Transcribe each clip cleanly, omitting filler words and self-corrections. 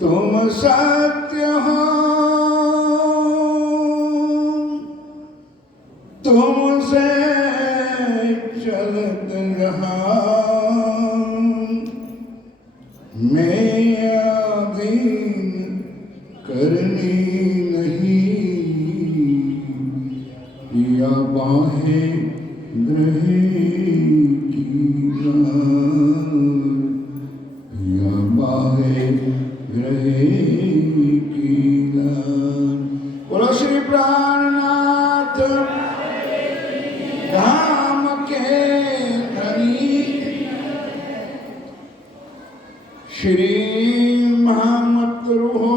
तुम सत्य हो, तुमसे चलत रहा, मैं अधीन करनी नहीं, या बाहें ग्रहे की या बाहें ग्रहे की। बोलो श्री प्राणनाथ धाम के धनी श्री मोहम्मद रूहो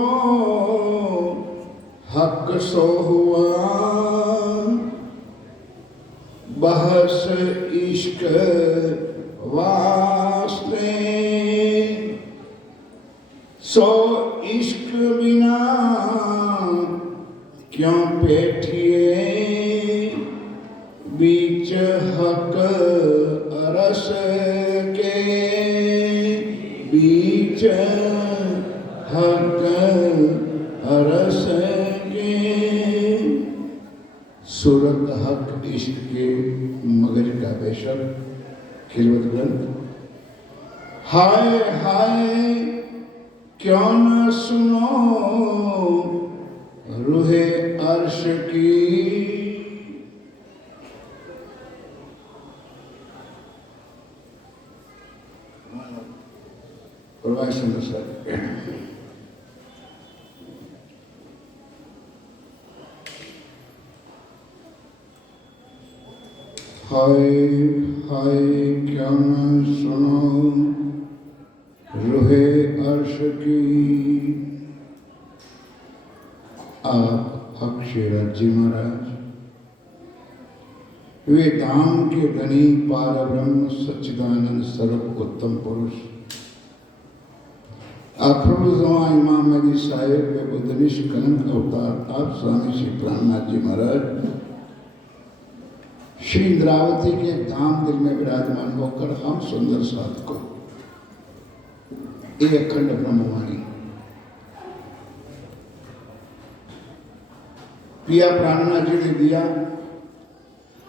हक सो हुआ, बहस इश्क वास्ते, सो इश्क बिना क्यों बैठिए, बीच हक अरस के, बीच हक अरस के। सूरत हक इश्क के मगज का बेशक खिलवत ग्रंथ। हाय हाय क्यों न सुनो रूहे अर्श की, हाय हाय क्या न सुनो रूहे अर्श की। आप अक्षरा जी महाराज वे धाम के धनी पार ब्रह्म सच्चिदानंद सर्व उत्तम पुरुष अफरोजमा इमाम मेरी साहेब वे बुद्धनिश कलंक अवतार आप स्वामी श्री प्राणनाथ जी महाराज श्री इंद्रावती के धाम दिल में विराजमान होकर हम सुंदर साधकों एक अखंड ब्रह्मवाणी पिया प्राणनाथ जी ने दिया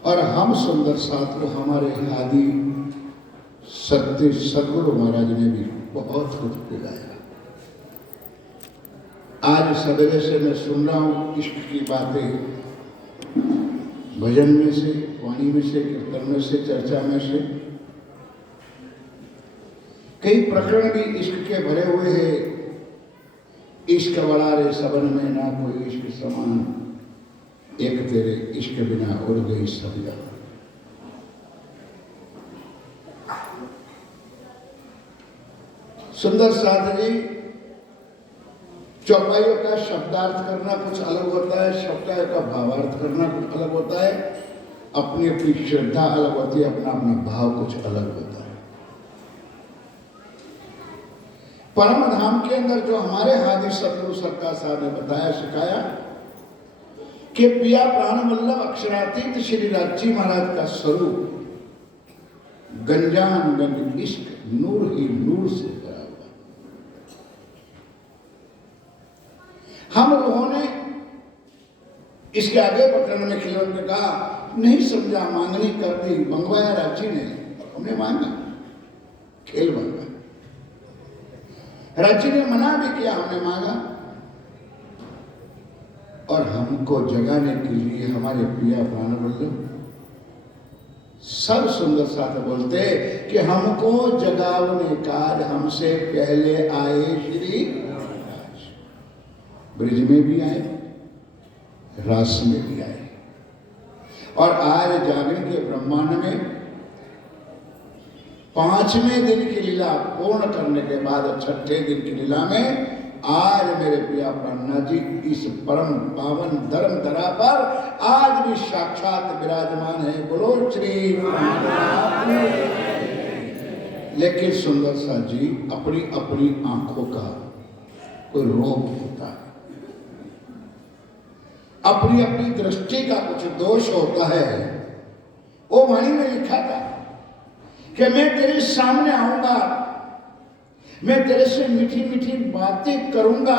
और हम सुंदर साधकों हमारे आदि सत्य सदगुरु महाराज ने भी बहुत कुछ पिलाया। आज सवेरे से मैं सुन रहा हूँ इश्क की बातें, भजन में से, वाणी में से, कीर्तन में से, चर्चा में से। कई प्रकरण भी इश्क के भरे हुए हैं। इश्क बड़ा रे सबन में ना कोई इश्क समान, एक तेरे इश्क बिना उड़ गई सब जान। सुंदर साध जी चौपाइयों का शब्दार्थ करना कुछ अलग होता है, शब्दार्थ का भावार्थ करना कुछ अलग होता है, अपनी अपनी श्रद्धा अलग होती है, अपना अपना भाव कुछ अलग होता है। परम धाम के अंदर जो हमारे हादी सतगुरु सरकार साहब ने बताया सिखाया कि पिया प्राण वल्लभ अक्षरातीत श्री राजी महाराज का स्वरूप गंजान गंज इश्क नूर ही नूर से भरा हुआ। हम लोगों ने इसके आगे प्रकरण में खिलौन ने कहा नहीं समझा, मांगनी कर दी, मंगवाया राजी ने, हमने मांगा, खेल मांगा, राजी ने मना भी किया, हमने मांगा। और हमको जगाने के लिए हमारे पिया प्राण वल्लभ सब सुंदर साथ बोलते कि हमको जगावने काज हमसे पहले आए श्री ब्रिज में भी आए, रास में भी आए, और आज जागरण के ब्रह्मांड में 5वें दिन की लीला पूर्ण करने के बाद 6ठे दिन की लीला में आज मेरे पिया प्राणनाथ जी इस परम पावन धर्म धरा पर आज भी साक्षात विराजमान है। बोलो श्री प्राणनाथ। लेकिन सुंदर सा जी अपनी अपनी आंखों का कोई रोग होता है, अपनी अपनी दृष्टि का कुछ दोष होता है। वो वाणी में लिखा था कि मैं तेरे सामने आऊंगा, मैं तेरे से मीठी मीठी बातें करूंगा,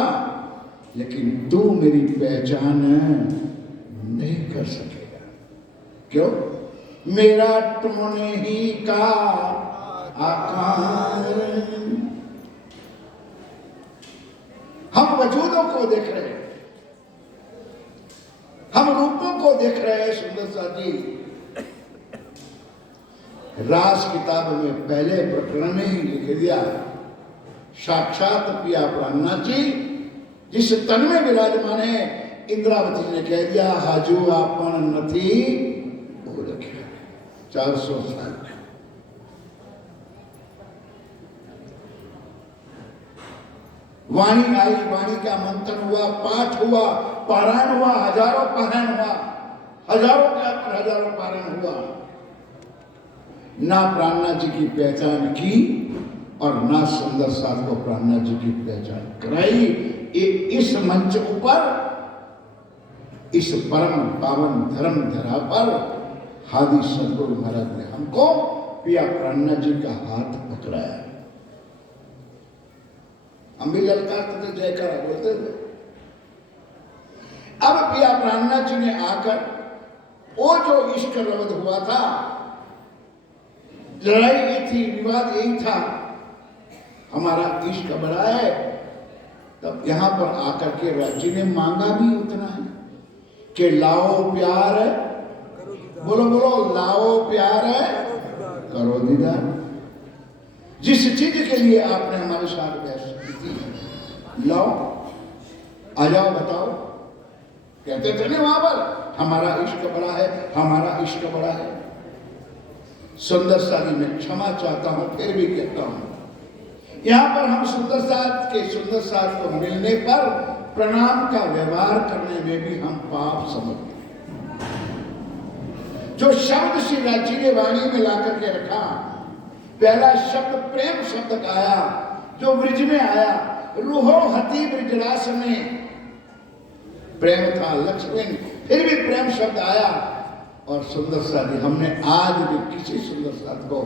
लेकिन तू मेरी पहचान नहीं कर सकेगा। क्यों? मेरा तुमने ही का आकार। हम वजूदों को देख रहे हैं, हम रूपों को देख रहे हैं। सुंदर सा जी रास किताब में पहले प्रकरण में ही लिख दिया, साक्षात पिया प्राणनाथ जी जिस तन में विराजमान है, इंद्रावती ने कह दिया हाजू आपन नथी वो रखे 400 साल। वाणी आई, वाणी का मंथन हुआ, पाठ हुआ, पारायण हुआ, हजारों पारायण हुआ, हजारों के ऊपर हजारों पारायण हुआ। ना प्राणनाथ जी की पहचान की और ना सुंदर साथ को प्राणनाथ जी की पहचान कराई। इस मंच ऊपर, इस परम पावन धर्म धरा पर हादी सदगुरु महाराज ने हमको पिया प्राणनाथ जी का हाथ पकड़ाया। हम भी ललकारते थे, जयकारा बोलते थे। अब पिया प्राणनाथ जी ने आकर वो जो इश्क रवद हुआ था, लड़ाई ये थी, विवाद यही था, हमारा इश्क बड़ा है। तब यहां पर आकर के राज्य ने मांगा भी उतना है कि लाओ प्यार, बोलो बोलो, लाओ प्यार करो दीदार। जिस चीज के लिए आपने हमारे साथ बहस की थी, लाओ आ जाओ, बताओ। कहते थे ना वहां पर हमारा इश्क बड़ा है, हमारा इश्क बड़ा है। सुंदर साथी में क्षमा चाहता हूं, फिर भी कहता हूं, यहां पर हम सुंदर साथ के सुंदर साथ को मिलने पर प्रणाम का व्यवहार करने में भी हम पाप समझते हैं। जो शब्द श्री राज्य ने वाणी में ला करके रखा, पहला शब्द प्रेम शब्द का आया, जो ब्रिज में आया, रूहो हती ब्रिजरास में प्रेम था, लक्ष्मण, फिर भी प्रेम शब्द आया। और सुंदर साथी हमने आज भी किसी सुंदर साथ को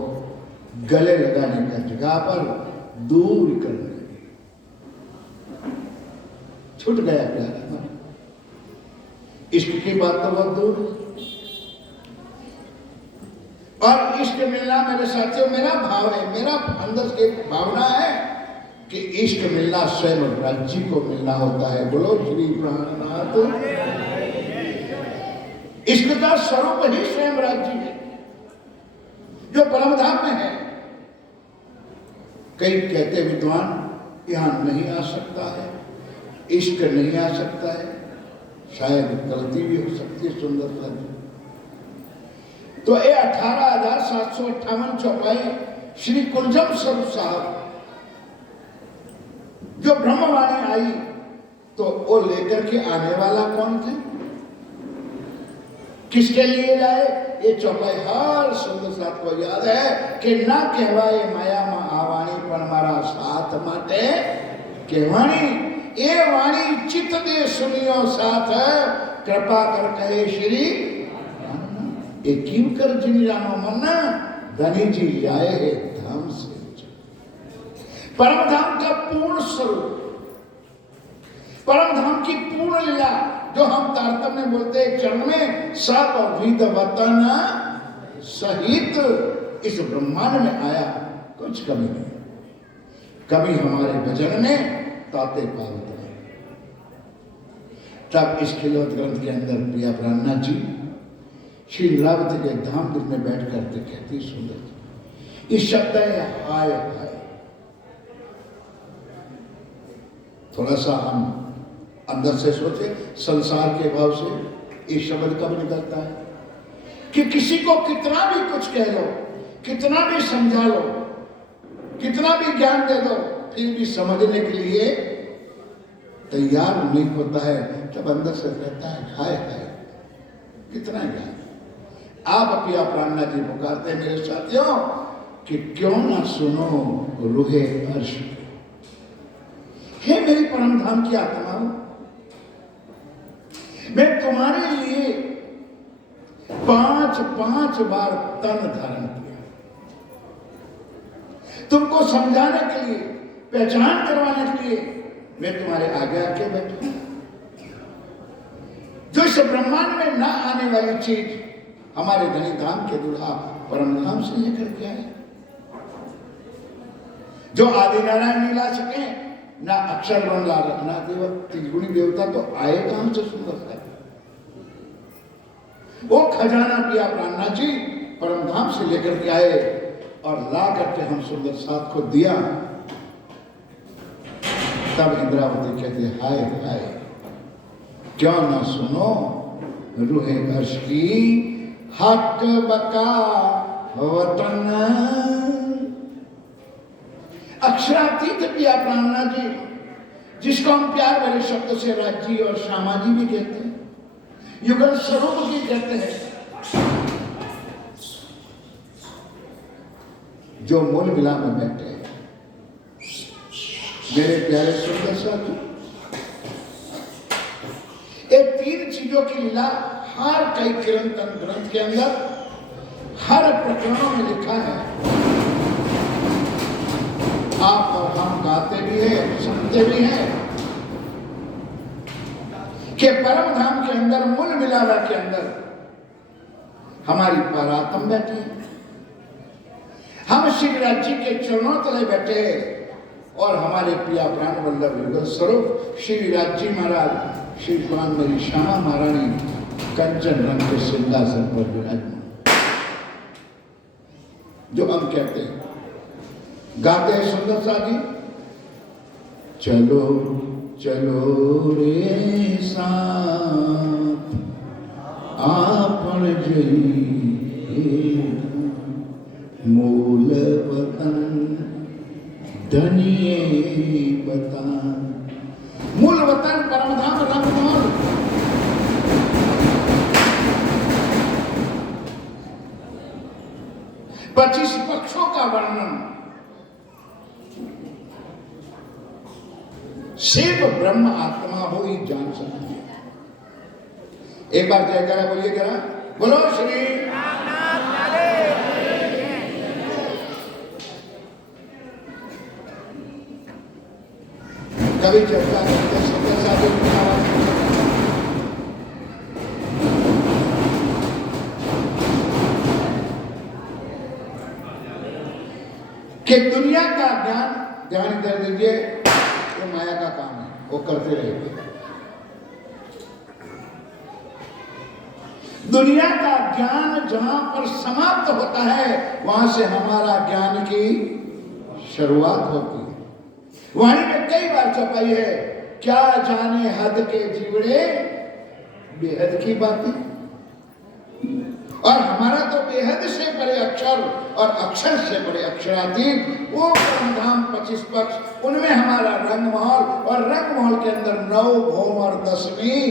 गले लगाने का जगह पर दूर करने छूट गया प्यार। इश्क की बात तो बहुत दूर। और इश्क मिलना मेरे साथियों मेरा भाव है, मेरा अंदर की भावना है कि इश्क मिलना स्वयं राज्य को मिलना होता है। बोलो श्री प्राणनाथ। इश्क का स्वरूप ही स्वयं राज्य है, जो परमधाम में है। कई कहते विद्वान यहां नहीं आ सकता है, इश्क नहीं आ सकता है, शायद गलती भी हो सकती है। सुंदर सा तो ये 18,758 चौपाई श्री कुंजम स्वरूप साहब जो ब्रह्मवाणी आई, तो वो लेकर के आने वाला कौन थे, किसके लिए लाए? ये चौपाई हर सुंदर साथ को याद है कि ना कहवाए माया में आवाणी पर हमारा साथ माटे कहवाणी। ये वाणी चित्त दे सुनियो साथ, कृपा कर कहे श्री ये क्यों कर जिन जानो मन, धनी जी लाए है धाम से। परम धाम का पूर्ण स्वरूप, परम धाम की पूर्ण लीला, जो हम तारतम्य में बोलते हैं चरण में, सब विध वतन सहित इस ब्रह्मांड में आया, कुछ कमी नहीं। कभी हमारे भजन में ताते पावते हैं। तब इस खिलौत ग्रंथ के अंदर प्रिया प्राणनाथ जी श्री इंद्रावती के धाम दिल में बैठ करके कहती सुंदर इस शब्द है हाय हाय। थोड़ा सा हम अंदर से सोचे, संसार के भाव से ये शब्द कब निकलता है कि किसी को कितना भी कुछ कह लो, कितना भी समझा लो, कितना भी ज्ञान दे दो, फिर भी समझने के लिए तैयार नहीं होता है। तब अंदर से कहता है हाय हाय कितना ज्ञान। आप पिया प्राणनाथ जी पुकारते हैं मेरे साथियों कि क्यों ना सुनो रूहे अर्श। हे मेरी परम धाम की आत्मा, मैं तुम्हारे लिए 5 बार तन धारण किया, तुमको समझाने के लिए, पहचान करवाने के लिए मैं तुम्हारे आगे आके बैठा। जो इस ब्रह्मांड में ना आने वाली चीज हमारे धनी धाम के दूल्हा परम धाम से लेकर के आए। जो आदि नारायण नहीं ला सके, ना अक्षर वन ला रखना देव त्रिगुणी देवता तो आए कहां से सुंदर है। वो खजाना पिया प्राणनाथ जी परम धाम से लेकर के आए और ला करके हम सुंदर साथ को दिया। तब इंद्रावती कहते हाय हाय, क्यों ना सुनो रूहे अर्श की हक बका वतन। अक्षरातीत पिया प्राणनाथ जी, जिसको हम प्यार भरे शब्द से राजी और श्यामा जी भी कहते हैं, युगल स्वरूप भी कहते हैं, जो मूल मिला में बैठे मेरे प्यारे सुंदर साथी। ये तीन चीजों की लीला हर कई कीर्तन ग्रंथ के अंदर हर प्रकरणों में लिखा है। आप और हम गाते भी हैं, सुनते भी हैं कि परम धाम के अंदर मूल मिलावा के अंदर हमारी परात्म बैठी है। हम श्री राज्य के चरणों तले बैठे और हमारे प्रिया प्राण वल्लभ युगल स्वरूप श्री राज्य महाराज श्रीमान मेरी श्यामा महारानी कंचन रंग के सिंहासन पर विराजमान। जो हम कहते हैं, गाते हैं सुंदर सा जी, चलो चलो रे साथ आपन जई मूल वतन धनिये बता। मूल वतन परमधाम रंगमहल। पच्चीस पक्षों का वर्णन सिर्फ ब्रह्म आत्मा हो ही जान सकती है। एक बार जयकारा बोलिए जरा, बोलो श्री कभी चर्चा करते सत्य साधु कि दुनिया का ज्ञान कर दीजिए, वो माया का काम है, वो करते रहेंगे। दुनिया का ज्ञान जहां पर समाप्त होता है, वहां से हमारा ज्ञान की शुरुआत होती है। वाणी में कई बार छपाई है, क्या जाने हद के जीवड़े बेहद की बातें। और हमारा तो बेहद से बड़े अक्षर और अक्षर से बड़े अक्षरातीत वो परमधाम 25 पक्ष, उनमें हमारा रंगमहल और रंगमहल के अंदर 9 भौम और 10वीं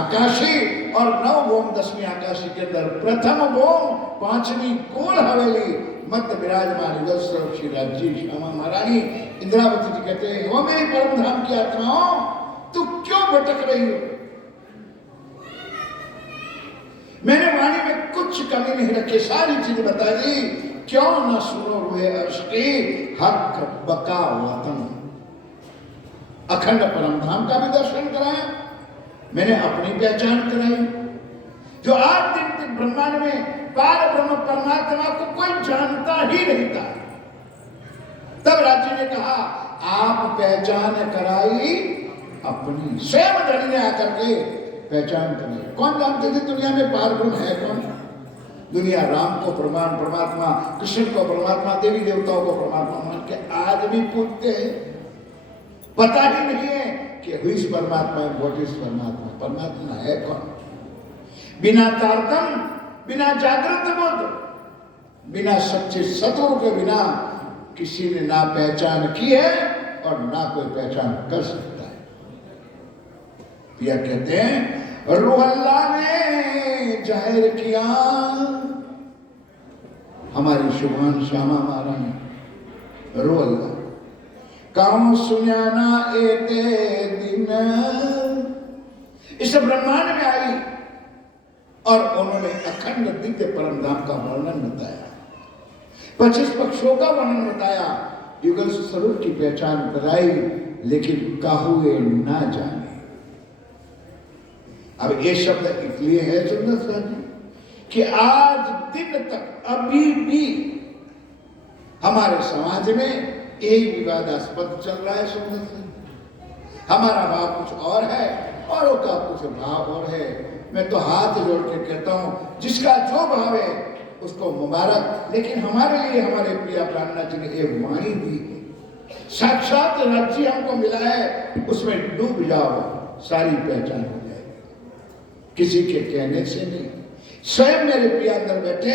आकाशी और 9 भौम 10वीं आकाशी के अंदर प्रथम भौम 5वीं गोल हवेली मध्य विराजमान युगल स्वरूप श्री राज्य श्यामा महारानी। इंद्रावती जी कहते हैं, वो मेरी परमधाम की आत्माओं, तू क्यों भटक रही हो? मैंने वाणी में कुछ कमी नहीं रखी, सारी चीज बता दी। क्यों न सुनो रुए अर्श की हक बका वतन। अखंड परमधाम का भी दर्शन कराया, मैंने अपनी पहचान कराई। जो आज दिन तक ब्रह्मांड में पार ब्रह्म परमात्मा को कोई जानता ही नहीं था, तब राज्य ने कहा आप पहचान कराई अपनी। स्वयं धनी ने आकर के पहचान कराई। कौन जानते थे दुनिया में पार ब्रह्म है कौन? दुनिया राम को परमात्मा, कृष्ण को परमात्मा, देवी देवताओं को परमात्मा मान के आज भी पूछते हैं। पता ही नहीं है कि हु इज परमात्मा, व्हाट इज परमात्मा। परमात्मा है कौन? बिना तारतम, बिना जागृत बुद्ध, बिना सच्चे सतगुरु के बिना किसी ने ना पहचान की है और ना कोई पहचान कर सकता है। पिया कहते हैं, रूह अल्लाह ने जाहिर किया हमारी शुभान श्यामा महारानी। रूह अल्लाह काम सुनाना एते दिन इस ब्रह्मांड में आई और उन्होंने अखंड दिव्य परमधाम का वर्णन बताया, 25 पक्षों का वर्णन बताया, युग युगल स्वरूप की पहचान कराई, लेकिन काहुए ना जाने। अब ये शब्द इसलिए है सुंदर सा जी कि आज दिन तक अभी भी हमारे समाज में एक विवादास्पद चल रहा है सुंदर सा। हमारा भाव कुछ और है, औरों का कुछ भाव और है। मैं तो हाथ जोड़ के कहता हूं, जिसका जो भाव है उसको मुबारक, लेकिन हमारे लिए हमारे प्रिय प्राणनाथ जी ने एक वाणी दी, साक्षात राज्य हमको मिला है, उसमें डूब जाओ, सारी पहचान हो जाएगी। किसी के कहने से नहीं, स्वयं मेरे प्रिय अंदर बैठे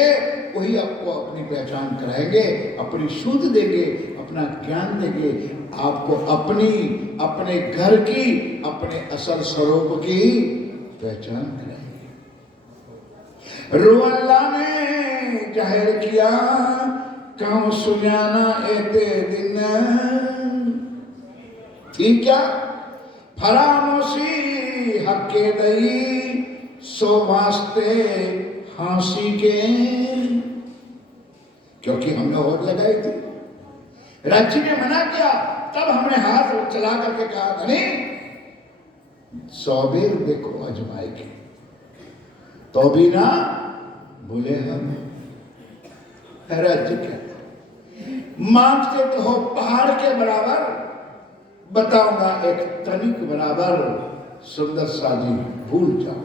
वही आपको अपनी पहचान कराएंगे, अपनी शुद्ध देंगे, अपना ज्ञान देंगे, आपको अपनी, अपने घर की, अपने असल स्वरूप की पहचान कराएंगे। रू अल्लाह ने जाहिर किया कहूं सुजाना एते दिन ठीक क्या फरामोशी हक्के दई सो वास्ते हांसी के, क्योंकि हमने और लगाई थी। राज्य ने मना किया, तब हमने हाथ चला करके कहा धनी सौबेर देखो अजमाए के, तो भी ना बोले हम। राज्य क्या मांगते तो हो पहाड़ के बराबर, बताऊंगा एक तनिक बराबर, सुंदर सा जी भूल जाओ।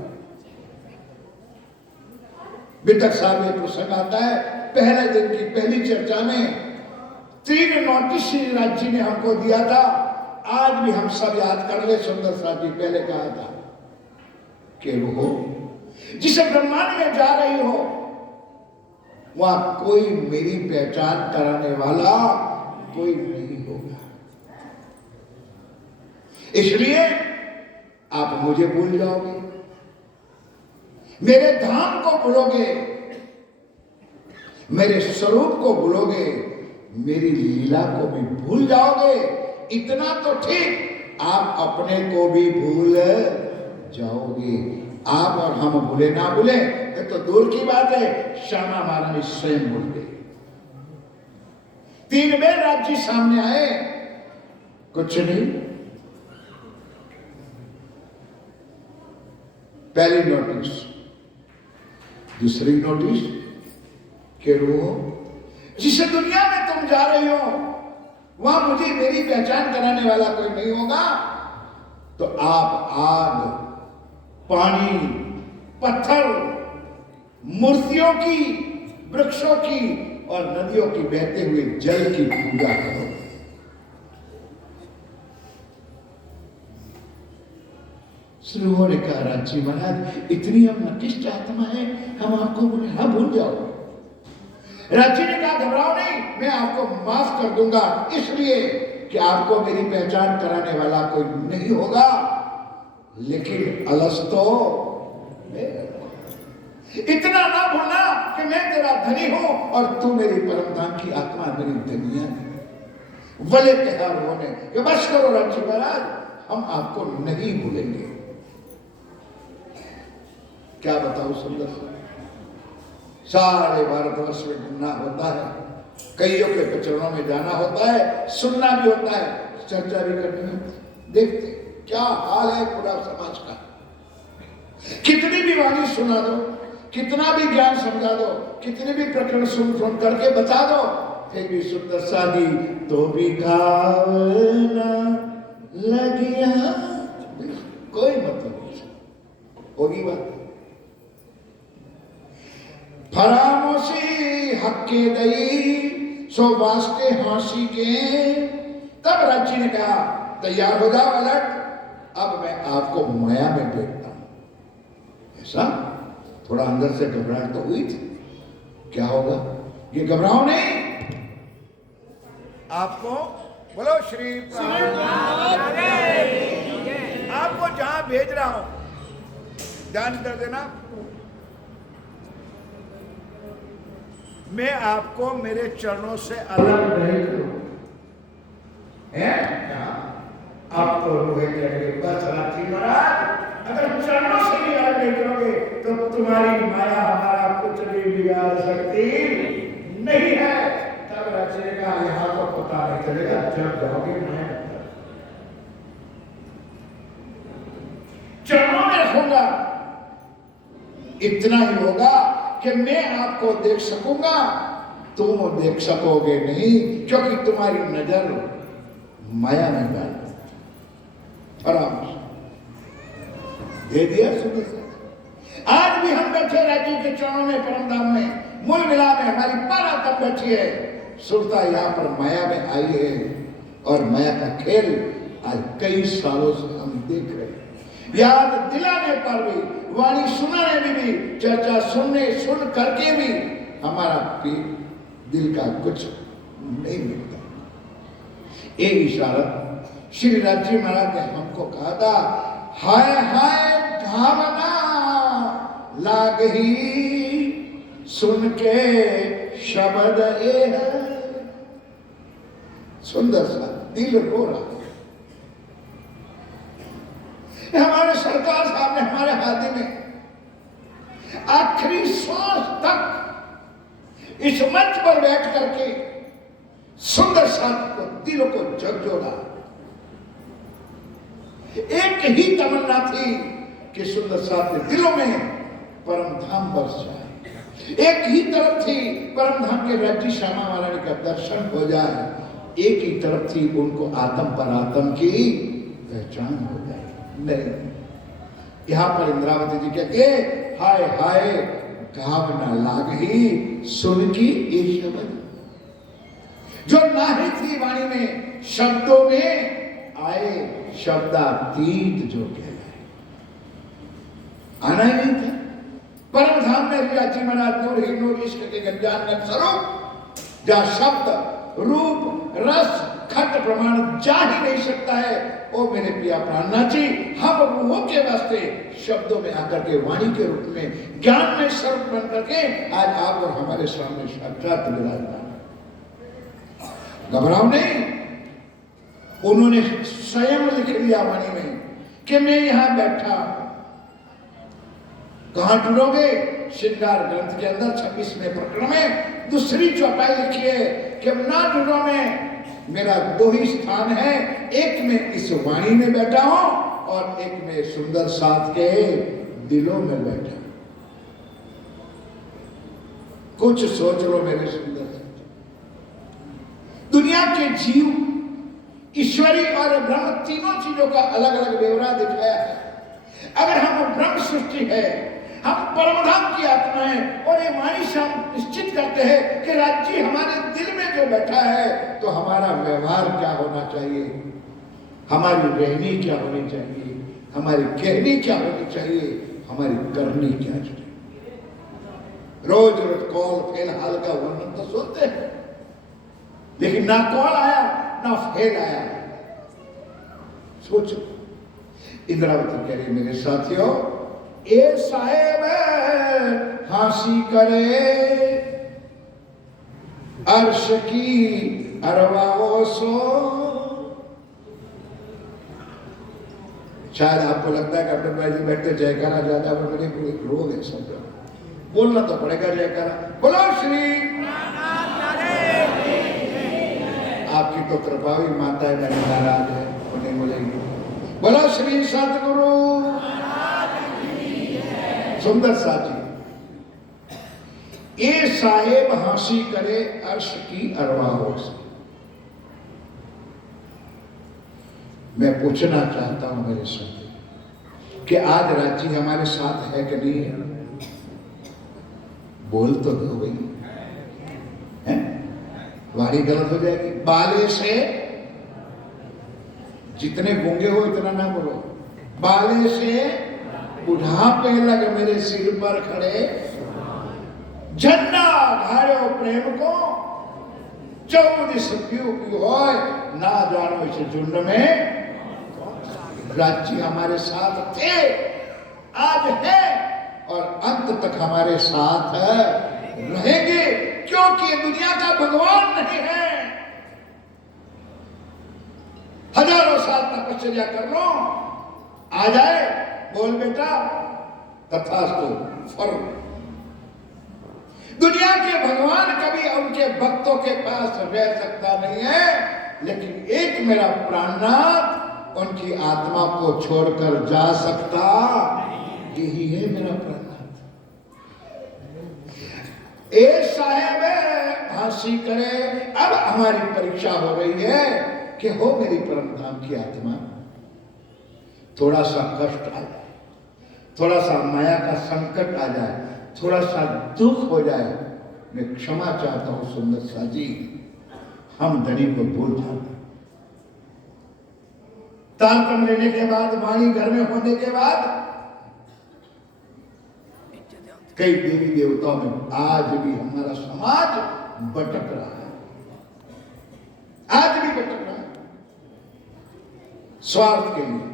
बिटक साहब ये प्रसंग आता है, पहले दिन की पहली चर्चा में 3 नोटिस राज्य ने हमको दिया था, आज भी हम सब याद कर ले। सुंदर सा जी पहले कहा था कि वो जिसे ब्रह्मांड में जा रही हो वहां कोई मेरी पहचान कराने वाला कोई नहीं होगा, इसलिए आप मुझे भूल जाओगे, मेरे धाम को भूलोगे, मेरे स्वरूप को भूलोगे, मेरी लीला को भी भूल जाओगे। इतना तो ठीक, आप अपने को भी भूल जाओगे। आप और हम भूले ना भूले ये तो दूर की बात है, श्यामा महारानी स्वयं भूल गई। 3 बार राज्य सामने आए, कुछ नहीं। पहली नोटिस, दूसरी नोटिस के वो जिस दुनिया में तुम जा रही हो वहां मुझे मेरी पहचान कराने वाला कोई नहीं होगा, तो आप आग, पानी, पत्थर, मूर्तियों की, वृक्षों की और नदियों की बहते हुए जल की पूजा करो। श्रीओं ने कहा राज्य महाराज इतनी हम नकिष्ट आत्मा है, हम आपको भूल जाओ। राज्य ने कहा घबराओ नहीं, मैं आपको माफ कर दूंगा, इसलिए कि आपको मेरी पहचान कराने वाला कोई नहीं होगा, लेकिन अलस्तो इतना ना भूलना कि मैं तेरा धनी हूं और तू मेरी परमधाम की आत्मा, मेरी दुनिया है। वले कहा उन्होंने कि बस करो राज्य महाराज, हम आपको नहीं भूलेंगे। क्या बताऊं सुंदर, सारे भारतवर्ष में घूमना होता है, कईयों के चरणों में जाना होता है, सुनना भी होता है, चर्चा भी करनी होती है। देखते क्या हाल है पूरा समाज का, कितनी भी वाणी सुना दो, कितना भी ज्ञान समझा दो, कितने भी प्रकरण सुन करके बता दो, फिर भी सुंदर शादी तो भी खाना लगिया, कोई मतलब नहीं होगी बात। फरामोशी हक्के दई सो वास्ते हांसी के, तब राज्य ने कहा तैयार हो जाओ अलर्ट, अब मैं आपको माया में देखता हूं। ऐसा थोड़ा अंदर से घबराहट तो हुई थी, क्या होगा ये, घबराओ नहीं, आपको बोलो श्री आपको जहां भेज रहा हूं ध्यान कर देना, मैं आपको मेरे चरणों से अलग नहीं करूं। आप तो बस रात्रि महाराज अगर चरणों से भी अलग नहीं करोगे तो तुम्हारी माया हमारा कुछ भी बिगाड़ सकती नहीं है। तब बचेगा यहाँ तो पता नहीं चलेगा जब जाओगे मैं चरणों में रखूंगा। इतना ही होगा कि मैं आपको देख सकूंगा, तुम देख सकोगे नहीं, क्योंकि तुम्हारी नजर माया में डाल परामर्श दे दिया। आज भी हम बैठे राज्य के चरणों में, परमधाम में, मूल मिला में हमारी पारा तब बैठी है। सुरता यहाँ पर माया में आई है और माया का खेल आज कई सालों से हम देख रहे हैं। याद दिलाने पर भी, वाणी सुनाने में भी, चर्चा सुन करके भी हमारा दिल का कुछ नहीं मिलता। एक इशारा श्री राजी महाराज ने हमको कहा था, हाय हाय भावना लागही सुन के शब्द ए है। सुंदर सा दिल रो रहा है। हमारे सरकार साहब ने हमारे हाथी में आखिरी सांस तक इस मंच पर बैठ करके सुंदर साथ को, दिलों को झकझोरा। एक ही तमन्ना थी कि सुंदर साथ के दिलों में परम धाम बस जाए। एक ही तरफ थी परम धाम के राज्य श्यामा महारानी का दर्शन हो जाए। एक ही तरफ थी उनको आत्म परात्म की पहचान हो जाए। नहीं, यहां पर इंद्रावती जी कहते हाय हाय घावना लागही सुन की ये शब्द, जो नाही थी वाणी में, शब्दों में आए शब्दातीत जो कहलाए। आना ही नहीं था। परम धाम में राजी महाराज नूर ही नूर इश्क के गंजान स्वरूप, जहां शब्द रूप रस खट प्रमाण जा ही नहीं सकता है। ओ मेरे पिया प्राणनाथ जी, हम रूहों के वास्ते शब्दों में आकर के, वाणी के रूप में, ज्ञान में स्वरूप बन करके आज आप और हमारे सामने साक्षात विराजमान। घबराओ नहीं, उन्होंने स्वयं लिख लिया वाणी में कि मैं यहां बैठा। कहां जुड़ोगे? श्रृंगार ग्रंथ के अंदर 26वें प्रकरण में दूसरी चौपाई लिखी है कि ना जुड़ो में मेरा दो ही स्थान है, एक में इस वाणी में बैठा हूं और एक में सुंदर साथ के दिलों में बैठा। कुछ सोच लो मेरे सुंदर साथ। दुनिया के जीव, ईश्वरी और ब्रह्म तीनों चीजों का अलग अलग ब्यौरा दिखाया है। अगर हम ब्रह्म सृष्टि है, हम परमधाम की आत्माएं, और ये वाणी से हम निश्चित करते हैं कि राज्य हमारे दिल में जो बैठा है, तो हमारा व्यवहार क्या होना चाहिए, हमारी रहनी क्या होनी चाहिए, हमारी कहनी क्या होनी चाहिए, हमारी करनी क्या चाहिए। रोज रोज कॉल फेल हाल का वर्णन तो सुनते हैं, लेकिन ना कॉल आया ना फेल आया। सोचो, इंद्रावती कह रही मेरे साथियों, ए साहेब हांसी करे अर्श की अरवाओ सो। शायद आपको लगता है कैप्टन भाई जी बैठते जयकारा ज्यादा, पर मेरे पूरे रोग है सब, बोलना तो पड़ेगा जयकारा। बोलो श्री, आपकी तो कृपा भी माता है, मेरी नाराज है, उन्हें बोलेगी बोलो श्री सतगुरु सुंदर साथी। ये साहेब हांसी करे अर्श की अरवाहों से। मैं पूछना चाहता हूं मेरे साथ कि आज राज्य हमारे साथ है कि नहीं है? बोल तो दो भाई, है? वाणी गलत हो जाएगी। बाले से, जितने गूंगे हो इतना ना बोलो। बाले से बुढ़ापे लग मेरे सिर पर खड़े, झंडा धारो प्रेम को, 14 होय ना जानो इस झुंड में। राज्य हमारे साथ थे, आज है और अंत तक हमारे साथ रहेंगे, क्योंकि दुनिया का भगवान नहीं है। हजारों साल तपस्या कर लो, आ जाए, बोल बेटा तथास्तु फर्क। दुनिया के भगवान कभी उनके भक्तों के पास रह सकता नहीं है, लेकिन एक मेरा प्राणनाथ उनकी आत्मा को छोड़कर जा सकता, यही है मेरा प्राणनाथ। ए साहेब हंसी करे, अब हमारी परीक्षा हो रही है कि हो मेरी परम धाम की आत्मा, थोड़ा सा कष्ट आ जाए, थोड़ा सा माया का संकट आ जाए, थोड़ा सा दुख हो जाए, मैं क्षमा चाहता हूं सुंदर सा जी, हम धनी को भूल जाते। तारतम लेने के बाद, वाणी घर में होने के बाद, कई देवी देवताओं में आज भी हमारा समाज भटक रहा है, आज भी भटक रहा है, स्वार्थ के लिए,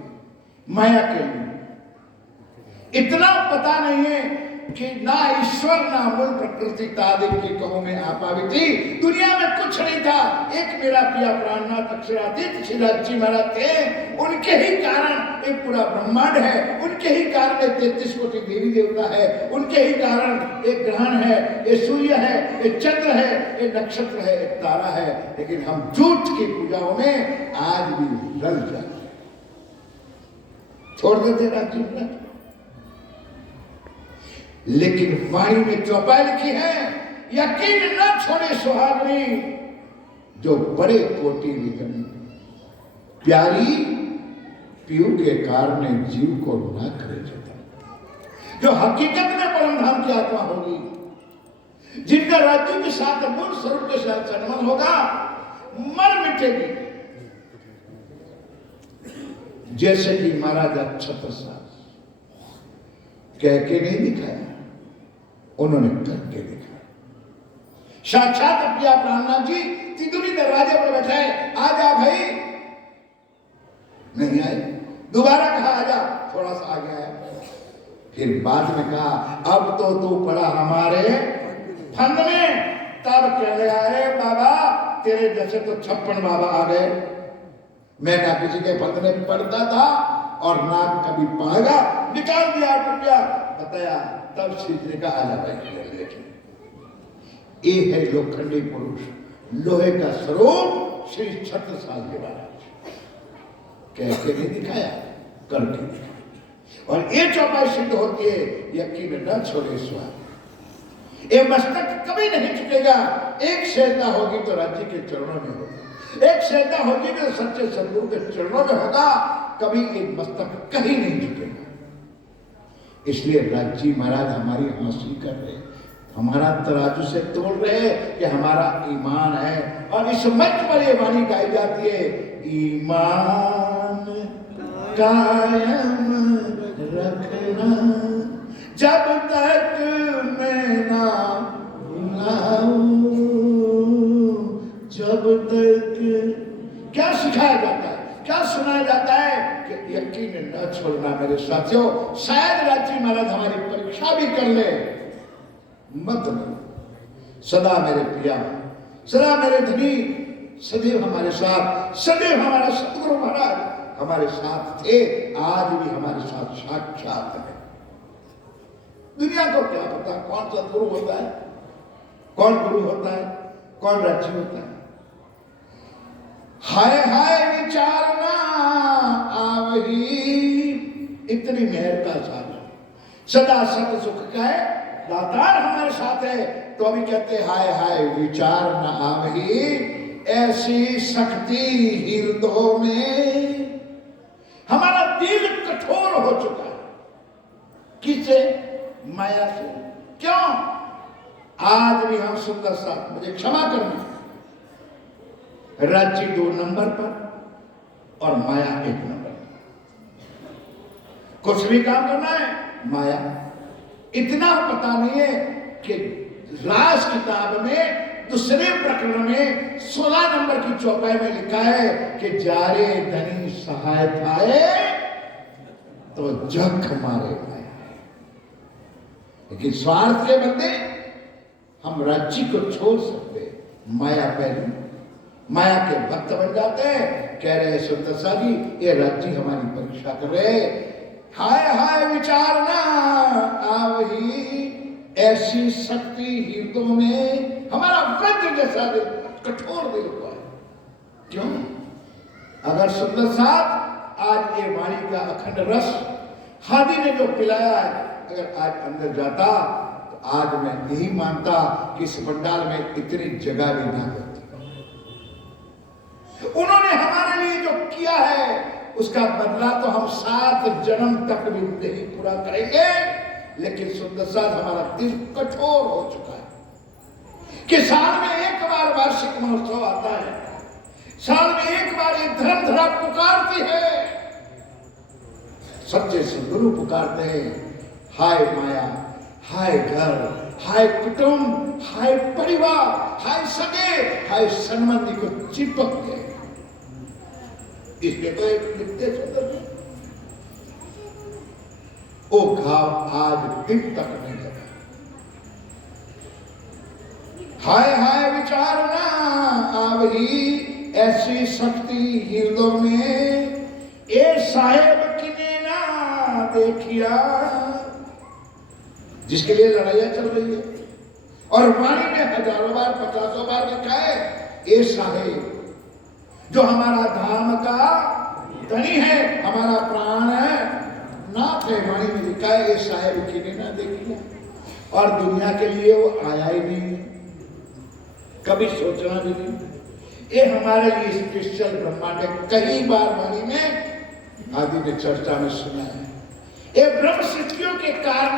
माया के लिए। इतना पता नहीं है कि ना ईश्वर ना मूल प्रकृति तादिक की कहो में आ पावी थी, दुनिया में कुछ नहीं था। एक मेरा प्रिया प्राणनाथ अक्षरातीत श्रीराज जी महाराज थे, उनके ही कारण एक पूरा ब्रह्मांड है, उनके ही कारण 33 कोटि देवी देवता है, उनके ही कारण एक ग्रहण है, एक सूर्य है, एक चंद्र है, एक नक्षत्र है, एक तारा है। लेकिन हम झूठ की पूजाओं में आज भी डल जाते, छोड़ देते राज्य में। लेकिन वाणी में चौपाई लिखी है, यकीन न छोड़े सुहागनी जो बड़े कोटि विघ्न, प्यारी पीयू के कारण जीव को न करे जतन। जो हकीकत में परम धाम की आत्मा होगी, जिनका राज्य के साथ मूल स्वरूप के साथ संबंध होगा, मर मिटेगी। जैसे कि महाराजा छत्रसाल कह के नहीं दिखाया, उन्होंने करके दिखाया। साक्षात प्रिया प्राणनाथ जी तिजोरी दरवाजे पर बैठे, आ जा भाई, नहीं आए, दोबारा कहा आजा, थोड़ा सा आगे आया, फिर बाद में कहा अब तो तू पड़ा हमारे फंद में। तब कह गया अरे बाबा तेरे जैसे तो 56 बाबा आ गए, मैं ना किसी के फंद में पड़ता था और ना कभी पाएगा, निकाल दिया रुपया, बताया। तब सीधे का आजा भाई, ये है लोखंडी पुरुष, लोहे का स्वरूप श्री छत्रसाल के महाराज, कह के नहीं दिखाया, करके दिखाया। और ये चौपाई सिद्ध होती है, यकीन न छोड़े स्वामी, ये मस्तक कभी नहीं झुकेगा। एक श्रद्धा होगी तो राज्य के चरणों में होगा, एक श्रद्धा होगी तो सच्चे सदगुरु के चरणों में होगा, कभी एक मस्तक कहीं नहीं झुकेगा। इसलिए राज्य महाराज हमारी हंसी कर रहे, हमारा तराजू से तोड़ रहे कि हमारा ईमान है। और इस मंच पर ये वाणी गाई जाती है, ईमान कायम रखना जब तक मैं ना भुलाऊं, जब तक। क्या सिखाया जाता है, क्या सुनाया जाता है कि यकीन न छोड़ना मेरे साथियों। शायद राज्य महाराज हमारी परीक्षा भी कर ले, मत नहीं, सदा मेरे प्रिया, सदा मेरे धनी, सदैव हमारे साथ, सदैव हमारा सतगुरु महाराज हमारे साथ थे, आज भी हमारे साथ साक्षात है। दुनिया को क्या पता कौन सतगुरु होता है, कौन गुरु होता है, कौन राज्य होता है। हाय हाय विचारना आवही, इतनी मेहर का सागर, सदा सत सुख का है दातार हमारे साथ है। तो अभी कहते हाय हाय विचार न आवही, ऐसी शक्ति हृदयों में। हमारा दिल कठोर हो चुका है, किससे? माया से। क्यों? आज भी हम सुंदर साथ, मुझे क्षमा करना, राज्य 2 नंबर पर और माया 1 नंबर पर। कुछ भी काम करना है माया। इतना पता नहीं है कि राज किताब में दूसरे प्रकरण में 16 नंबर की चौपाई में लिखा है कि जारे धनी सहाय थाए तो जग मारे माया। लेकिन स्वार्थ के बंदे हम राज्य को छोड़ सकते, माया पहले, माया के भक्त बन जाते हैं। कह रहे सुंदर सा जी ये राज्य हमारी परीक्षा कर रहे, हाय हाय विचार ना आवही, ऐसी शक्ति हृदयों में, हमारा वज्र जैसा दिल, कठोर दिल हुआ है। क्यों? अगर सुंदर साथ आज ये वाणी का अखंड रस हादी ने जो पिलाया है, अगर आज अंदर जाता तो आज मैं यही मानता कि इस पंडाल में इतनी जगह भी ना होती। उन्होंने हमारे लिए जो किया है उसका बदला तो हम 7 जन्म तक भी नहीं पूरा करेंगे। लेकिन सुंदर साथ हमारा दिल कठोर हो चुका है कि साल में एक बार वार्षिक महोत्सव आता है, साल में एक बार ये धर्मधरा पुकारती है, सच्चे सदगुरु पुकारते हैं, हाय माया, हाय घर, हाय कुटुंब, हाय परिवार, हाय सगे, हाय संबंधी को चिपक गए। इसके तो एक नित्य सुंदर ओ घाव आज दिन तक नहीं लगा। हाय हाय विचार ना आवही ऐसी शक्ति हृदय में, ए साहेब किने ना देखिया। जिसके लिए लड़ाइयां चल रही है और वाणी में हजारों बार 50 बार लिखा है, ए साहेब, जो हमारा धाम का धनी है, हमारा प्राण है, नाथ है। वाणी में लिखा है, ए साहेब किने ना देखिया। और दुनिया के लिए वो आया ही नहीं, कभी सोचना भी नहीं। ये हमारे लिए स्पेशल ब्रह्मांड है। कई बार वाणी में आदि ने चर्चा में सुना है, ये ब्रह्म सिद्धियों के कारण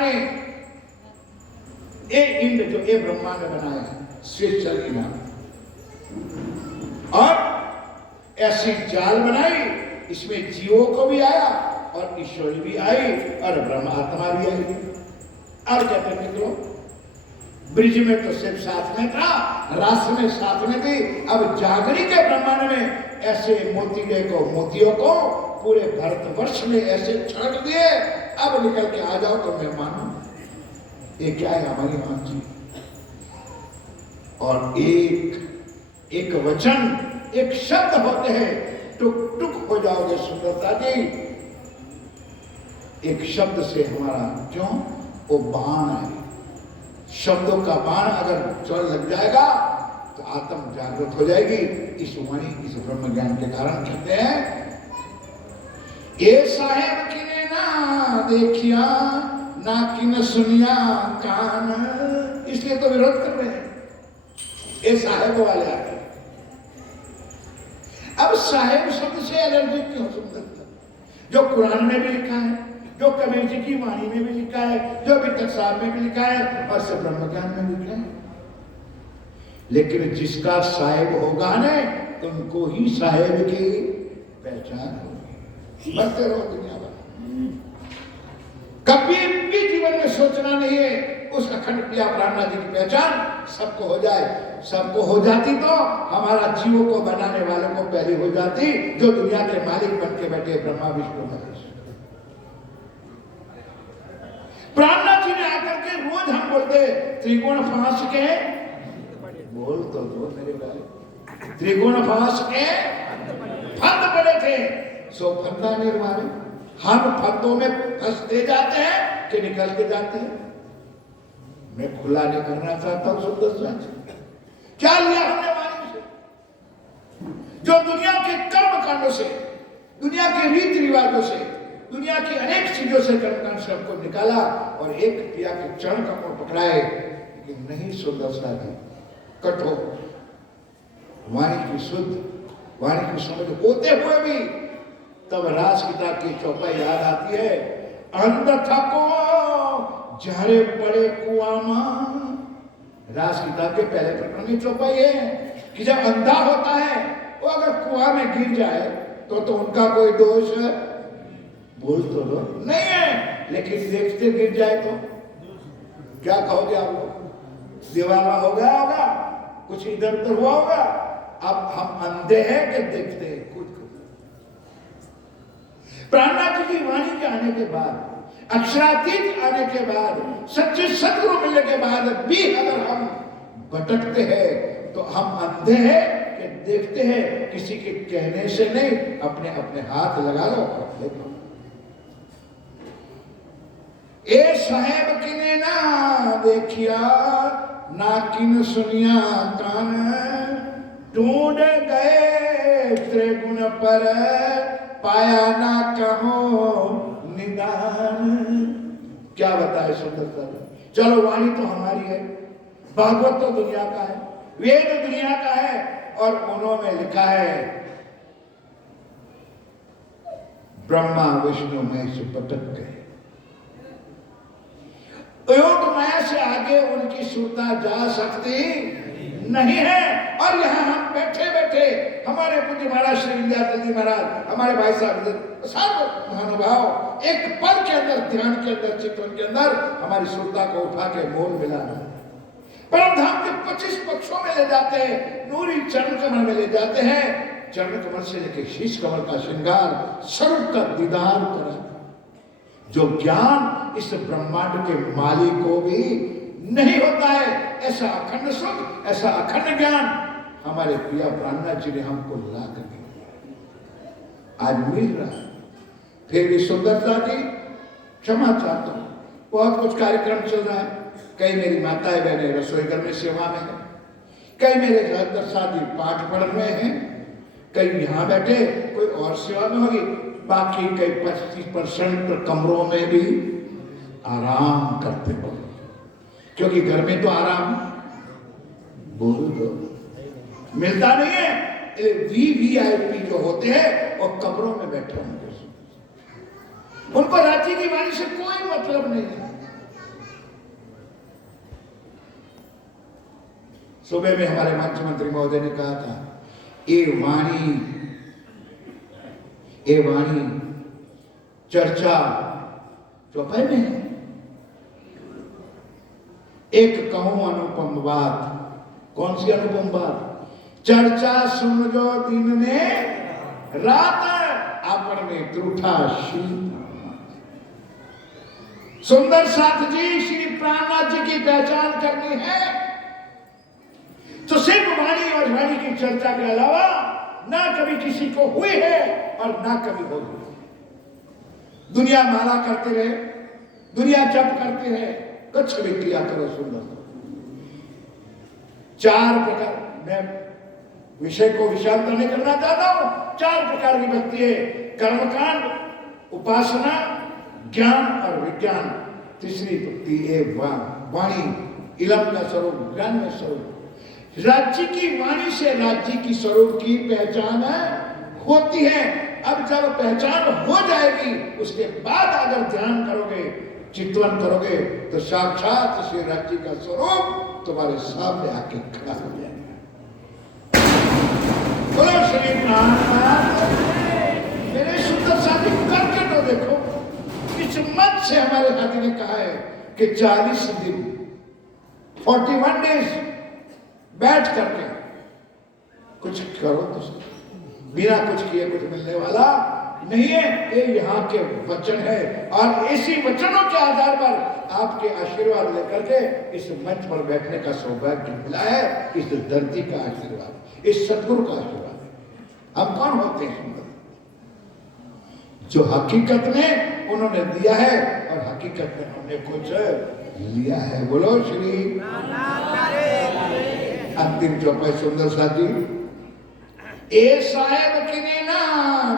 ये इंद्र जो ये ब्रह्मांड बनाया है, स्पेशल इनाम। और ऐसी जाल बनाई, इसमें जीवों को भी आया और ईश्वर भी आई और ब्रह्मात्मा भी आई। अब कहते निकलो, ब्रिज में तो सिर्फ साथ में था, रास में साथ में थी, अब जागरी के ब्रह्मांड में ऐसे मोतीले को, मोतियों को पूरे भारतवर्ष में ऐसे छाट दिए। अब निकल के आ जाओ तो मैं मानू ये क्या है हमारी मान जी। और एक वचन, एक शब्द होते हैं, टुक टुक हो जाओगे सुंदरता जी। एक शब्द से हमारा क्यों वो बाण है, शब्दों का बाण अगर चल लग जाएगा तो आत्म जागृत हो जाएगी। इस वाणी, इस ब्रह्म ज्ञान के कारण कहते हैं, ये साहेब किने ना देखिया, ना किने सुनिया कान। इसलिए तो विरोध कर रहे हैं, ये साहेब वाले आ गए। अब साहेब शब्द से एलर्जी क्यों? सुंदरता जो कुरान में भी लिखा है, जो कबीर जी की वाणी में भी लिखा है, जो वितक साहब में भी लिखा है और सब ब्रह्म ज्ञान में लिखा है। लेकिन जिसका साहेब होगा ना, उनको ही साहेब की पहचान होगी। बढ़ते रहो दुनिया भर, कभी भी जीवन में सोचना नहीं है उस अखंड प्रिया प्राणनाथ जी की पहचान सबको हो जाए। सबको हो जाती तो हमारा जीवों को बनाने वालों को पहले हो जाती, जो दुनिया के मालिक बन के बैठे ब्रह्मा विष्णु महेश। प्राणनाथ जी ने आकर के रोज हम बोलते त्रिगुण फांस के, बोल तो दो मेरे भाई, त्रिगुण फांस के फंद पड़े थे, सो फंदा निर्माण। हम फंदों में फंसते जाते हैं कि निकलते जाते हैं। मैं खुला नहीं करना चाहता हूं सुंदर साथ, क्या लिया हमने वाणी से? जो दुनिया के कर्म कांडों से, दुनिया के रीति रिवाजों से, दुनिया की अनेक चीजों से कर्मकांड से हमको निकाला और एक प्रिया के चरण कमल पकड़ाए। लेकिन नहीं सुंदर साथ, कठोर वाणी की शुद्ध, वाणी की समझ होते हुए भी तब रास गीता की चौपाई याद आती है, अंध थको जारे पड़े कुआमा। रास गीता के पहले प्रकरण की चौपाई है कि जब अंधा होता है वो अगर कुआं में गिर जाए तो उनका कोई दोष है? बोल तो लो नहीं है, लेकिन देखते गिर जाए तो क्या कहोगे आप लोग? दीवाना हो गया होगा, कुछ इधर उधर हुआ होगा। अब हम अंधे हैं कि देखते हैं? खुद प्राणनाथ जी की वाणी के आने के बाद, अक्षरातीत आने के बाद, सच्चे सदगुरु मिलने के बाद भी अगर हम भटकते हैं तो हम अंधे हैं कि देखते हैं? किसी के कहने से नहीं, अपने अपने हाथ लगा लो और देखो। ए साहेब किने ना देखिया ना किन सुनिया कान, ढूंढ गए त्रिगुण पर पाया ना कहो निदान। क्या बताए सुंदरता। चलो वाणी तो हमारी है, भागवत तो दुनिया का है, वेद दुनिया का है, और उन्होंने लिखा है ब्रह्मा विष्णु महेश पटक गए। योग माया से आगे उनकी सुरता जा सकती नहीं है। और यहां हम बैठे बैठे हमारे पूज्य महाराज श्री विद्यार्थी जी महाराज, हमारे भाई साहब, सब महानुभाव एक पल के अंदर, ध्यान के अंदर, चित्तवन के अंदर हमारी सुरता को उठा के मोल मिलाना, परम धाम के 25 पक्षों में ले जाते हैं, नूरी चरण कमल में ले जाते हैं। चरण कमल से लेके शीश कमल का श्रृंगार, स्वरूप का दीदार करा। जो ज्ञान इस ब्रह्मांड के मालिक को भी नहीं होता है, ऐसा अखंड सुख, ऐसा अखंड ज्ञान हमारे प्रिया प्राणनाथ जी ने हमको ला कर दिया, आज मिल रहा है। फिर भी सुंदरता जी क्षमा चाहता हूं, बहुत कुछ कार्यक्रम चल रहा है, कई मेरी माताएं बहनें रसोई घर में सेवा में है, कई मेरे घर शादी पाठ पढ़ रहे हैं, कई यहाँ बैठे कोई और सेवा में होगी, बाकी कई 25% कमरों में भी आराम करते हो, क्योंकि घर में तो आराम बोल दो मिलता नहीं है। वीवीआईपी जो होते हैं वो कमरों में बैठे होंगे, उनको रांची की वाणी से कोई मतलब नहीं है। सुबह में हमारे मुख्यमंत्री महोदय ने कहा था, ये वाणी चर्चा चौपाई में है। एक कहूं अनुपम बात, कौन सी अनुपम बात? चर्चा सुन जो दिन ने रात, आपन में त्रुठा शीत। सुंदर साथ जी श्री प्राणनाथ जी की पहचान करनी है तो सिर्फ वाणी और वाणी की चर्चा के अलावा ना कभी किसी को हुई है और ना कभी होगी। दुनिया माला करते रहे, दुनिया जप करते रहे, कुछ भी किया करो सुंदर। 4 प्रकार, मैं विषय को विशालता नहीं करना चाहता हूं, 4 प्रकार की भक्ति है, कर्मकांड, उपासना, ज्ञान और विज्ञान। तीसरी भक्ति है वाणी, इलम का स्वरूप, ज्ञान में स्वरूप। राज्य की वाणी से राज्य की स्वरूप की पहचान होती है। अब जब पहचान हो जाएगी, उसके बाद अगर ध्यान करोगे, चिंतन करोगे, तो साक्षात श्री राज्य का स्वरूप तुम्हारे सामने आके खड़ा हो जाएगा। बोलो श्री प्राणनाथ। मेरे सुंदर साथी करके तो देखो, इस मंच से हमारे दादी ने कहा है कि 40 दिन 41 डेज बैठ करके कुछ करो तो बिना कुछ किए कुछ मिलने वाला नहीं है। ये यहाँ के वचन है और इसी वचनों के आधार पर आपके आशीर्वाद लेकर के इस मंच पर बैठने का सौभाग्य मिला है। इस धरती का आशीर्वाद, इस सदगुरु का आशीर्वाद है। हम कौन होते हैं? जो हकीकत में उन्होंने दिया है और हकीकत में हमने कुछ लिया है। बोलो श्री अंतिम चौपाई सुंदर साथी। ए साहेब किने ना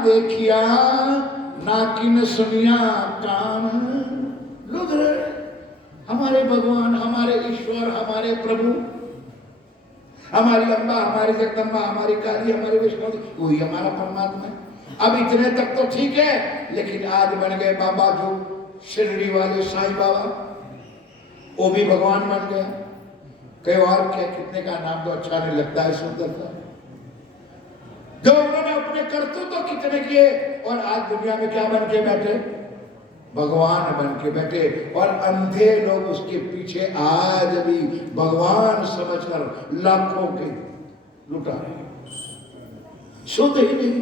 देखिया ना किन सुनिया कान। लोग हमारे भगवान, हमारे ईश्वर, हमारे प्रभु, हमारी अम्बा, हमारी जगदम्बा, हमारी काली, हमारी विष्णु, वही हमारा परमात्मा है। अब इतने तक तो ठीक है, लेकिन आज बन गए बाबा जो शिरडी वाले साईं बाबा, वो भी भगवान बन गया। कई और क्या, कितने का नाम तो अच्छा नहीं लगता है सुंदरता। जो उन्होंने अपने कर्तव्य तो कितने किए और आज दुनिया में क्या बन के बैठे? भगवान बन के बैठे। और अंधे लोग उसके पीछे आज भी भगवान समझकर लाखों के लुटा शुद्ध ही नहीं।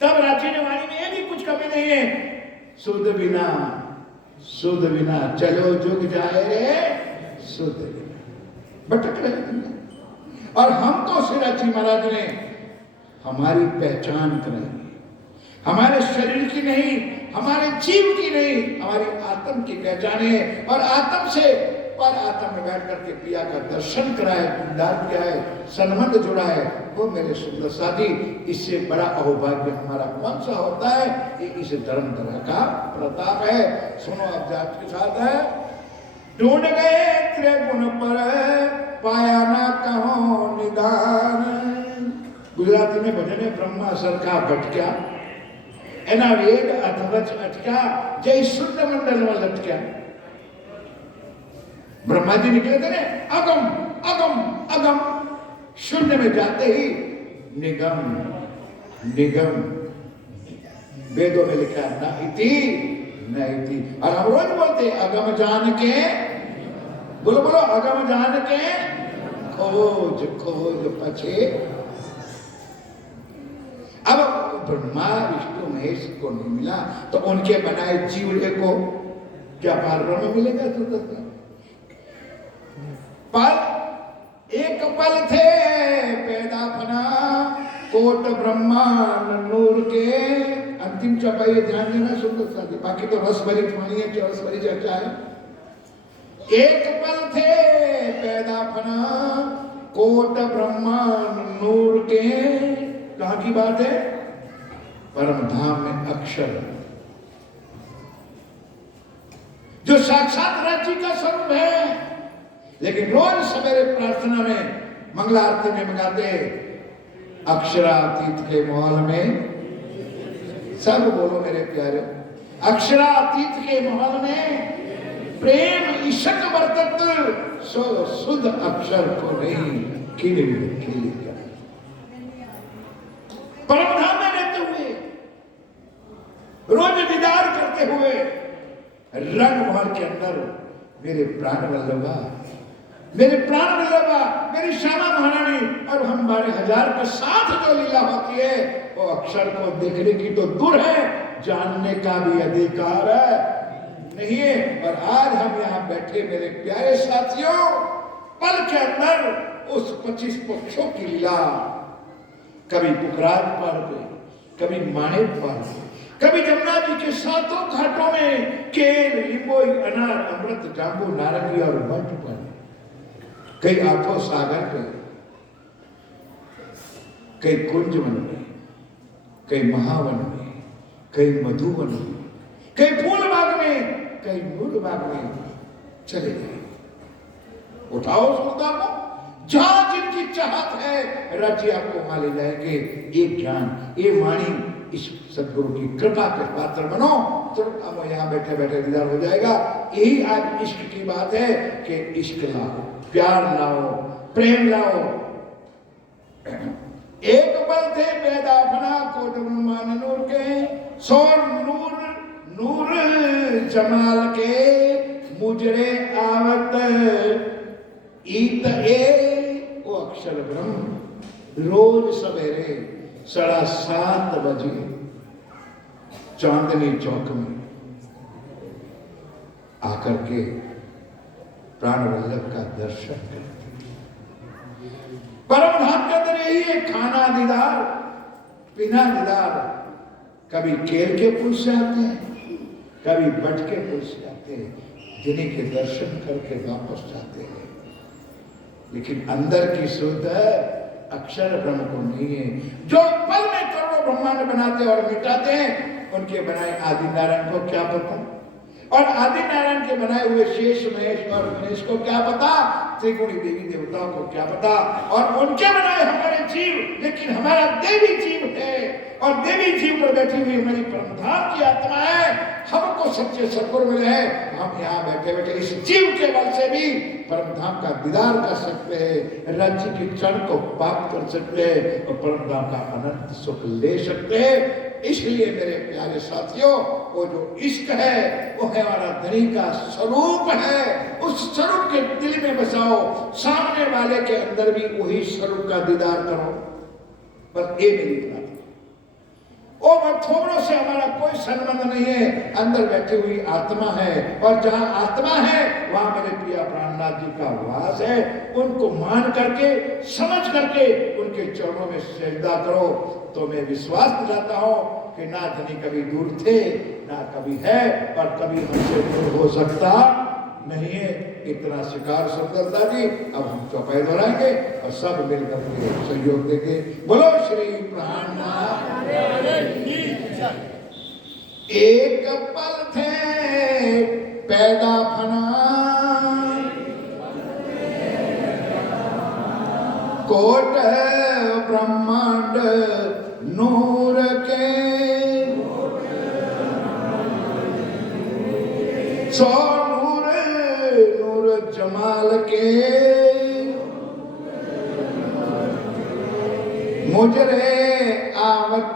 तब राजी वाणी में ये भी कुछ कमी नहीं है। शुद्ध बिना चलो जुग जाए रे शुद्ध बिना। भटक रहे। और हमको श्री महाराज ने हमारी पहचान कराई, हमारे शरीर की नहीं, हमारे जीव की नहीं, हमारी आत्म की पहचाने और आत्म से और आत्मा में बैठ करके पिया का दर्शन कराए, दीदार किया है, संबंध जुड़ा है, वो मेरे सुंदर साथी, इससे बड़ा अहोभाग्य हमारा कौन सा होता है? ये इस धर्म तरह का प्रताप है। सुनो अब जात के साथ है, ढूंढ गए त्रिगुण पर पाया ना कहो निदान। गुजराती में भजन है, ब्रह्मा सरका भटक्या एना वेद अधवच अटक्या, जय शुद्ध मंडल में लटक्या। ब्रह्मा जी निकले थे अगम अगम अगम, शून्य में जाते ही निगम निगम। वेदों में लिखा ना इति न इति, और हम रोज बोलते अगम जान के, बोलो बोलो, अगम जान के खोज खोज पछे। अब ब्रह्मा विष्णु महेश को नहीं मिला तो उनके बनाए जीवड़े को क्या पारब्रह्म मिलेगा? तो पल एक पल थे पैदा फना, कोट ब्रह्मांड नूर के। अंतिम चौपाई ध्यान देना सुंदर साथी, बाकी तो रस भरी वाणी है, रस भरी चर्चा है। एक पल थे पैदा फना, कोट ब्रह्मांड नूर के। कहां की बात है? परम धाम में अक्षर, जो साक्षात राज्य का स्वरूप है। लेकिन रोज सवेरे प्रार्थना में मंगला आरती में मंगाते अक्षरातीत के महल में, सब बोलो मेरे प्यारे, अक्षरातीत के महल में प्रेम ईशक बरतत, सो शुद्ध अक्षर को नहीं खिले खिले। परम धाम में रहते हुए, रोज दीदार करते हुए, रंग महल के अंदर मेरे प्राण वल्लभा, मेरे प्राण वल्लभा, मेरी श्यामा महारानी और हमारे हजार के साथ जो लीला होती है, वो अक्षर को देखने की तो दूर है, जानने का भी अधिकार है नहीं है। और आज हम यहाँ बैठे मेरे प्यारे साथियों, पल के अंदर उस 25 पक्षों की लीला, कभी पुखराज पार गए, कभी माणिक पार गए, कभी जमुना जी के सातों घाटों में केल, लिंबोई, अनार, अमृत, जांबू, नारंगी और बंट पर, कई आठों सागर पे, कई कुंज वन में, कई महावन में, कई मधुवन में, कई फूल बाग में, कई नूर बाग में चले गए। उठाओ सुनता को, जहां जिनकी चाहत है राज्य आपको वहां ले जाएंगे। ये ज्ञान, ये वाणी, इस सदगुरु की कृपा के पात्र बनो, तुरंत हम यहाँ बैठे बैठे दीदार हो जाएगा। यही आज इश्क की बात है कि इश्क लाओ, प्यार लाओ, प्रेम लाओ। एक पल थे पैदा फना, कोट ब्रह्मांड नूर के, सो नूर नूर जमाल के, मुजरे आवत ईत ए, वो अक्षर ब्रह्म रोज सवेरे 7:30 बजे चांदनी चौक में आकर के प्राण वल्लभ का दर्शन करते। परम धाम के अंदर यही है, खाना दीदार, पीना दीदार। कभी केल के पुल से आते हैं, कभी बट के पुल से आते हैं, जिन्हीं के दर्शन करके वापस जाते हैं। लेकिन अंदर की शुद्ध अक्षर ब्रह्म को नहीं है। जो पल में करोड़ों ब्रह्मांड बनाते और मिटाते हैं, उनके बनाए आदि नारायण को क्या पता, और आदि नारायण के बनाए हुए शेष महेश और गणेश को क्या पता, त्रिगुणी देवी देवताओं को क्या पता, और उनके बनाए हमारे जीव। लेकिन हमारा देवी जीव है, और देवी जीव पर बैठी हुई हमारी परमधाम की आत्मा है। हमको सच्चे सदगुरु मिले हैं, हम यहाँ बैठे बैठे इस जीव के बल से भी परमधाम का दीदार कर सकते हैं, राज्य के क्षण को प्राप्त कर सकते हैं, और परमधाम का अनंत सुख ले सकते हैं। इसलिए मेरे प्यारे साथियों, वो जो इश्क है वो है हमारा धनी का स्वरूप है। उस स्वरूप के दिल में बसाओ, सामने वाले के अंदर भी वही स्वरूप का दीदार करो। बस ये मेरी प्रार्थना। ओ थोड़ों से हमारा कोई सनमन नहीं है, अंदर बैठी हुई आत्मा है। और जहां आत्मा है वहां मेरे पिया प्राणनाथ जी का वास है। उनको मान करके, समझ करके उनके चरणों में सजदा करो। तो मैं विश्वास दिलाता हूं कि नाथ नहीं कभी दूर थे, ना कभी है, और कभी हमसे दूर हो सकता नहीं है। इतना शिकार सुंदरता जी। अब हम चौपाई दोहराएंगे और सब मिलकर के सहयोग देंगे। बोलो श्री प्राणनाथ। एक पल थे पैदा फना, कोट ब्रह्मांड नूर के, सौ नूर नूर जमाल के, मुजरे आवत